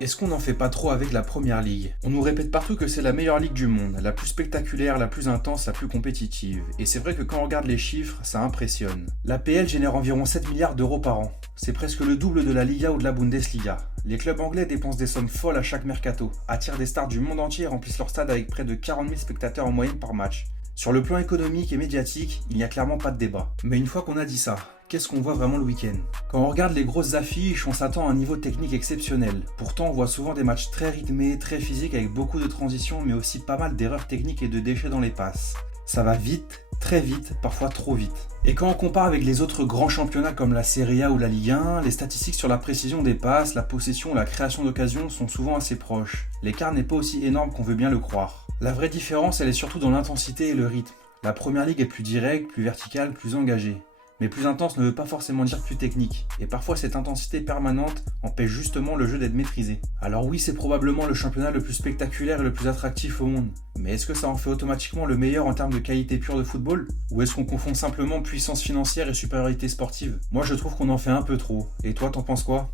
Est-ce qu'on n'en fait pas trop avec la Première Ligue? On nous répète partout que c'est la meilleure ligue du monde, la plus spectaculaire, la plus intense, la plus compétitive. Et c'est vrai que quand on regarde les chiffres, ça impressionne. L'APL génère environ 7 milliards d'euros par an. C'est presque le double de la Liga ou de la Bundesliga. Les clubs anglais dépensent des sommes folles à chaque mercato, attirent des stars du monde entier et remplissent leur stade avec près de 40 000 spectateurs en moyenne par match. Sur le plan économique et médiatique, il n'y a clairement pas de débat. Mais une fois qu'on a dit ça, qu'est-ce qu'on voit vraiment le week-end? Quand on regarde les grosses affiches, on s'attend à un niveau technique exceptionnel. Pourtant, on voit souvent des matchs très rythmés, très physiques, avec beaucoup de transitions, mais aussi pas mal d'erreurs techniques et de déchets dans les passes. Ça va vite, très vite, parfois trop vite. Et quand on compare avec les autres grands championnats comme la Serie A ou la Ligue 1, les statistiques sur la précision des passes, la possession ou la création d'occasions sont souvent assez proches. L'écart n'est pas aussi énorme qu'on veut bien le croire. La vraie différence, elle est surtout dans l'intensité et le rythme. La Première Ligue est plus directe, plus verticale, plus engagée. Mais plus intense ne veut pas forcément dire plus technique, et parfois cette intensité permanente empêche justement le jeu d'être maîtrisé. Alors oui, c'est probablement le championnat le plus spectaculaire et le plus attractif au monde, mais est-ce que ça en fait automatiquement le meilleur en termes de qualité pure de football? Ou est-ce qu'on confond simplement puissance financière et supériorité sportive? Moi je trouve qu'on en fait un peu trop, et toi t'en penses quoi?